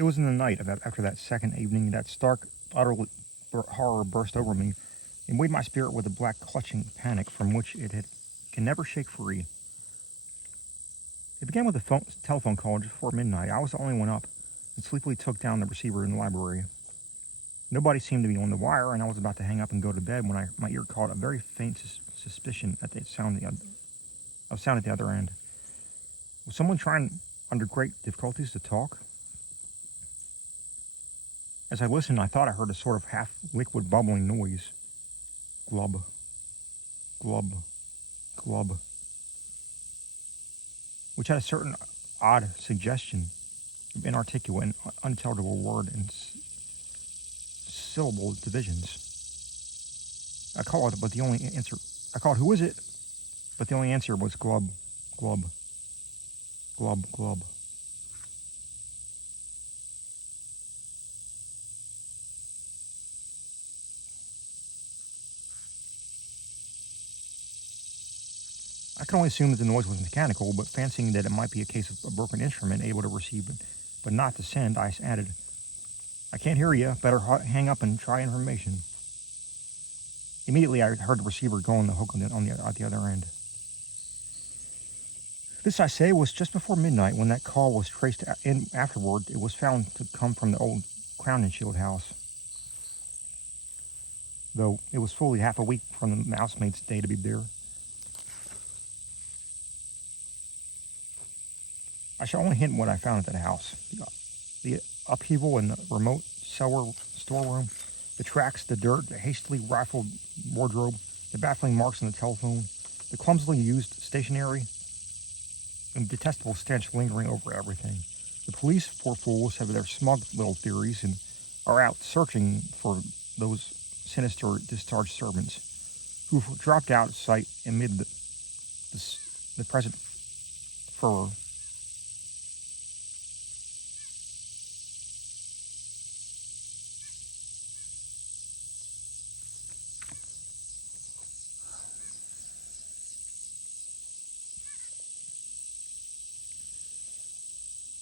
It was in the night after that second evening that stark, utter horror burst over me and weighed my spirit with a black clutching panic from which can never shake free. It began with a telephone call just before midnight. I was the only one up and sleepily took down the receiver in the library. Nobody seemed to be on the wire, and I was about to hang up and go to bed when my ear caught a very faint suspicion at the sound at the other end. Was someone trying, under great difficulties, to talk? As I listened, I thought I heard a sort of half-liquid bubbling noise. Glub, glub, glub, which had a certain odd suggestion of inarticulate and unintelligible word and syllable divisions. I called, but the only answer, who is it? But the only answer was glub, glub, glub, glub. I can only assume that the noise was mechanical, but fancying that it might be a case of a broken instrument able to receive it, but not to send, I added, "I can't hear you. Better hang up and try information." Immediately, I heard the receiver go on the hook at the other end. This, I say, was just before midnight when that call was traced in. Afterward, it was found to come from the old Crown and Shield house, though it was fully half a week from the housemaid's day to be there. I shall only hint what I found at that house. The upheaval in the remote cellar storeroom, the tracks, the dirt, the hastily rifled wardrobe, the baffling marks on the telephone, the clumsily used stationery, and the detestable stench lingering over everything. The police, poor fools, have their smug little theories and are out searching for those sinister discharged servants who've dropped out of sight amid the present furor.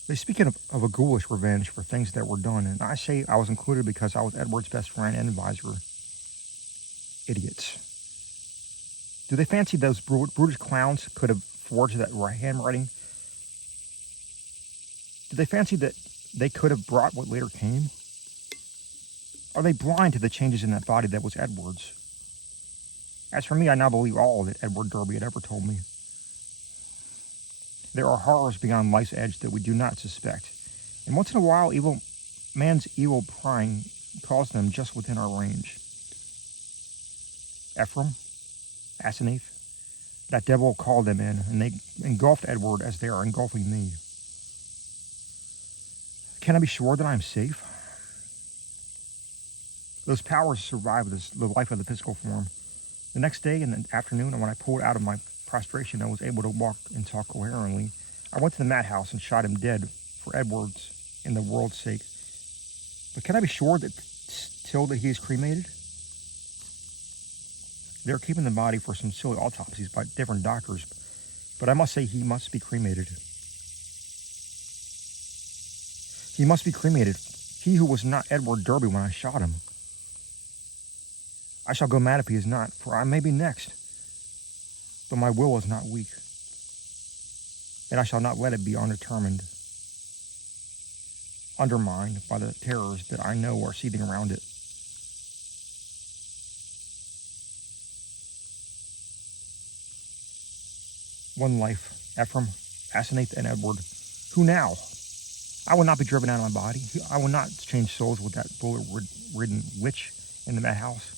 They speak of a ghoulish revenge for things that were done, and I say I was included because I was Edward's best friend and advisor. Idiots. Do they fancy those brutish clowns could have forged that handwriting? Do they fancy that they could have brought what later came? Are they blind to the changes in that body that was Edward's? As for me, I now believe all that Edward Derby had ever told me. There are horrors beyond life's edge that we do not suspect, and once in a while, man's evil prying calls them just within our range. Ephraim, Asenath, that devil called them in, and they engulfed Edward as they are engulfing me. Can I be sure that I am safe? Those powers survive the life of the physical form. The next day in the afternoon, when I pulled out of my prostration, I was able to walk and talk coherently. I went to the madhouse and shot him dead for Edward's and the world's sake. But can I be sure that that he is cremated? They're keeping the body for some silly autopsies by different doctors, but I must say he must be cremated. He must be cremated. He who was not Edward Derby when I shot him. I shall go mad if he is not, for I may be next. But my will is not weak, and I shall not let it be undetermined, undermined by the terrors that I know are seething around it. One life, Ephraim, Asenath, and Edward. Who now? I will not be driven out of my body. I will not change souls with that bullet-ridden witch in the madhouse.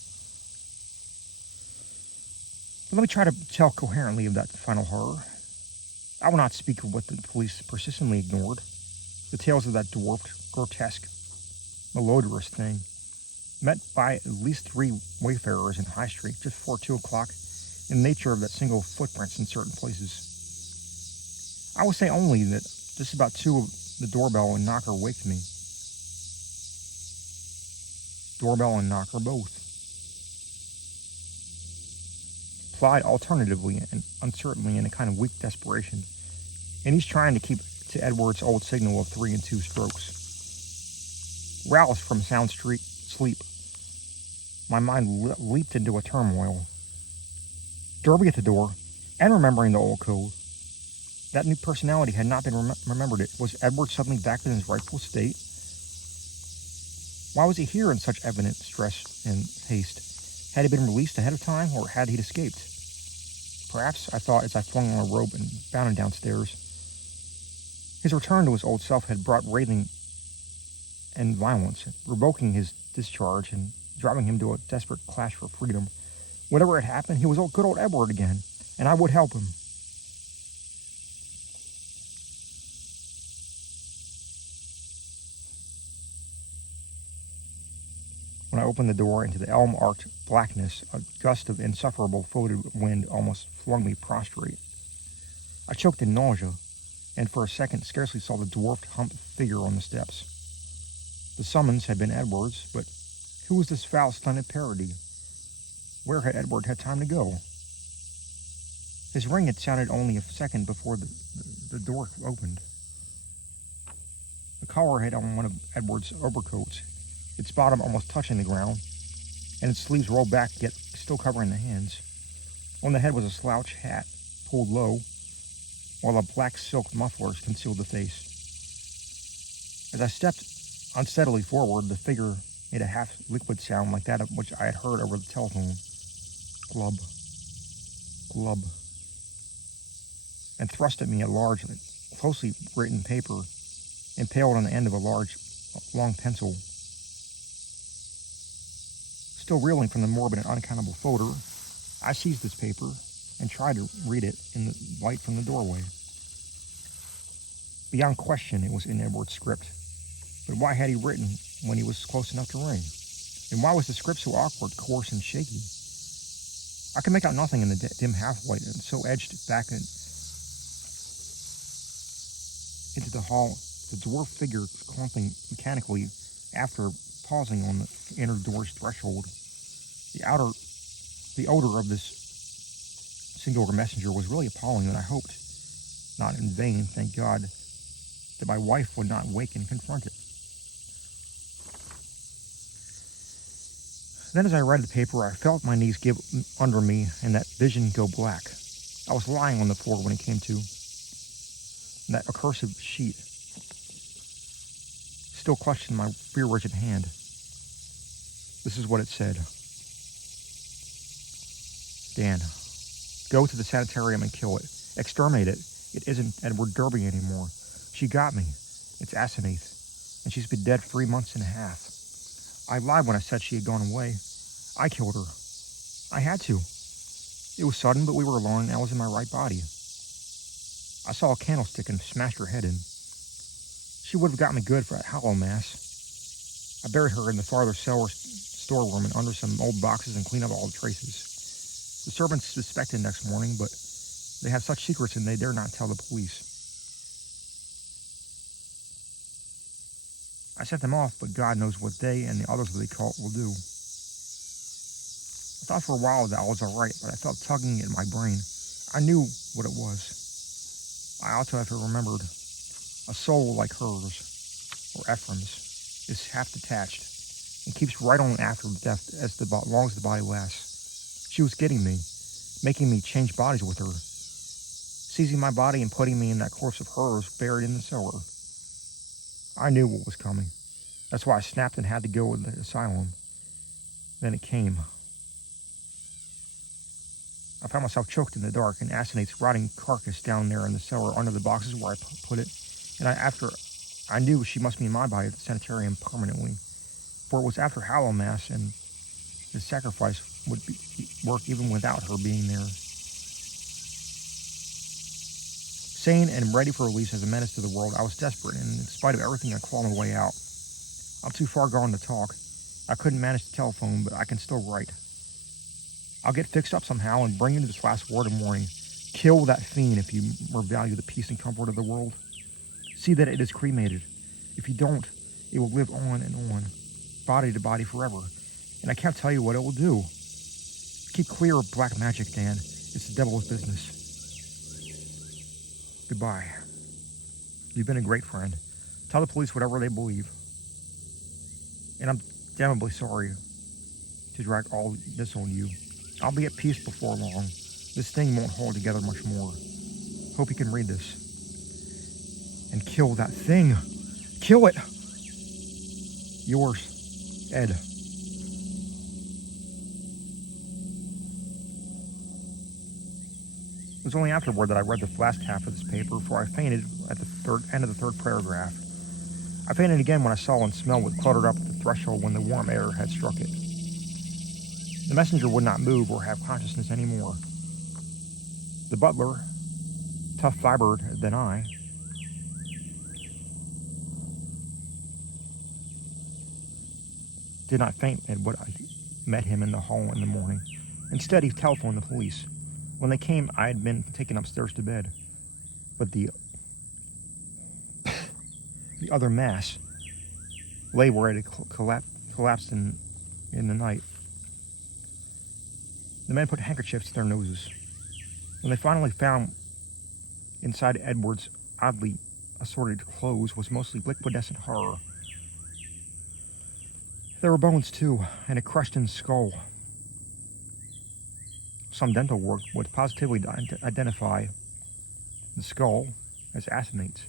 But let me try to tell coherently of that final horror. I will not speak of what the police persistently ignored, the tales of that dwarfed, grotesque, malodorous thing, met by at least 3 wayfarers in High Street just before 2 o'clock, in the nature of that single footprints in certain places. I will say only that just about 2 of the doorbell and knocker waked me. Doorbell and knocker both. Plied alternatively and uncertainly in a kind of weak desperation, and he's trying to keep to Edward's old signal of 3 and 2 strokes. Roused from sound sleep, my mind leaped into a turmoil. Derby at the door, and remembering the old code. That new personality had not been remembered. Was Edward suddenly back in his rightful state? Why was he here in such evident stress and haste? Had he been released ahead of time, or had he escaped? Perhaps, I thought as I flung on a robe and bounded downstairs. His return to his old self had brought raving and violence, revoking his discharge and driving him to a desperate clash for freedom. Whatever had happened, he was good old Edward again, and I would help him. When I opened the door into the elm-arched blackness, a gust of insufferable foetid wind almost flung me prostrate. I choked in nausea, and for a second scarcely saw the dwarfed, humped figure on the steps. The summons had been Edward's, but who was this foul, stunted parody? Where had Edward had time to go? His ring had sounded only a second before the door opened. The collar had on one of Edward's overcoats, its bottom almost touching the ground, and its sleeves rolled back yet still covering the hands. On the head was a slouch hat, pulled low, while a black silk muffler concealed the face. As I stepped unsteadily forward, the figure made a half-liquid sound like that of which I had heard over the telephone. Glub, glub, and thrust at me a large, closely written paper impaled on the end of a long pencil. Still reeling from the morbid and unaccountable photo, I seized this paper and tried to read it in the light from the doorway. Beyond question, it was in Edward's script. But why had he written when he was close enough to ring? And why was the script so awkward, coarse, and shaky? I could make out nothing in the dim half-light, and so edged back into the hall, the dwarf figure clumping mechanically after pausing on the inner door's threshold. The odor of this singular messenger was really appalling, and I hoped, not in vain, thank God, that my wife would not wake and confront it. Then as I read the paper, I felt my knees give under me and that vision go black. I was lying on the floor when it came to. And that accursed sheet still clutched in my fear-ridden hand. This is what it said. Dan, go to the sanitarium and kill it. Exterminate it. It isn't Edward Derby anymore. She got me. It's Asenath. And she's been dead 3 months and a half. I lied when I said she had gone away. I killed her. I had to. It was sudden, but we were alone and I was in my right body. I saw a candlestick and smashed her head in. She would have got me good for that Hallow Mass. I buried her in the farther cellar storeroom and under some old boxes and cleaned up all the traces. The servants suspected next morning, but they have such secrets and they dare not tell the police. I sent them off, but God knows what they and the others of the cult will do. I thought for a while that I was all right, but I felt tugging at my brain. I knew what it was. I ought to have remembered. A soul like hers, or Ephraim's, is half detached and keeps right on after death as long as the body lasts. She was getting me, making me change bodies with her, seizing my body and putting me in that corpse of hers buried in the cellar. I knew what was coming. That's why I snapped and had to go to the asylum. Then it came. I found myself choked in the dark and Asenath's rotting carcass down there in the cellar under the boxes where I put it. And after I knew she must be in my body at the sanitarium permanently. For it was after Hallow Mass, and the sacrifice would work even without her being there. Sane and ready for release as a menace to the world, I was desperate, and in spite of everything, I clawed my way out. I'm too far gone to talk. I couldn't manage the telephone, but I can still write. I'll get fixed up somehow and bring you to this last word of warning. Kill that fiend if you more value the peace and comfort of the world. See that it is cremated. If you don't, it will live on and on, body to body forever. And I can't tell you what it will do. Keep clear of black magic, Dan. It's the devil's business. Goodbye. You've been a great friend. Tell the police whatever they believe. And I'm damnably sorry to drag all this on you. I'll be at peace before long. This thing won't hold together much more. Hope you can read this. And kill that thing. Kill it! Yours, Ed. It was only afterward that I read the last half of this paper, for I fainted at the end of the third paragraph. I fainted again when I saw and smelled what cluttered up at the threshold when the warm air had struck it. The messenger would not move or have consciousness anymore. The butler, tough-fibered than I, did not faint at what I met him in the hall in the morning. Instead, he telephoned the police. When they came, I had been taken upstairs to bed. But the other mass lay where it had collapsed in the night. The men put handkerchiefs to their noses. When they finally found inside Edward's oddly assorted clothes was mostly liquidescent horror. There were bones, too, and a crushed-in skull. Some dental work would positively identify the skull as actinites.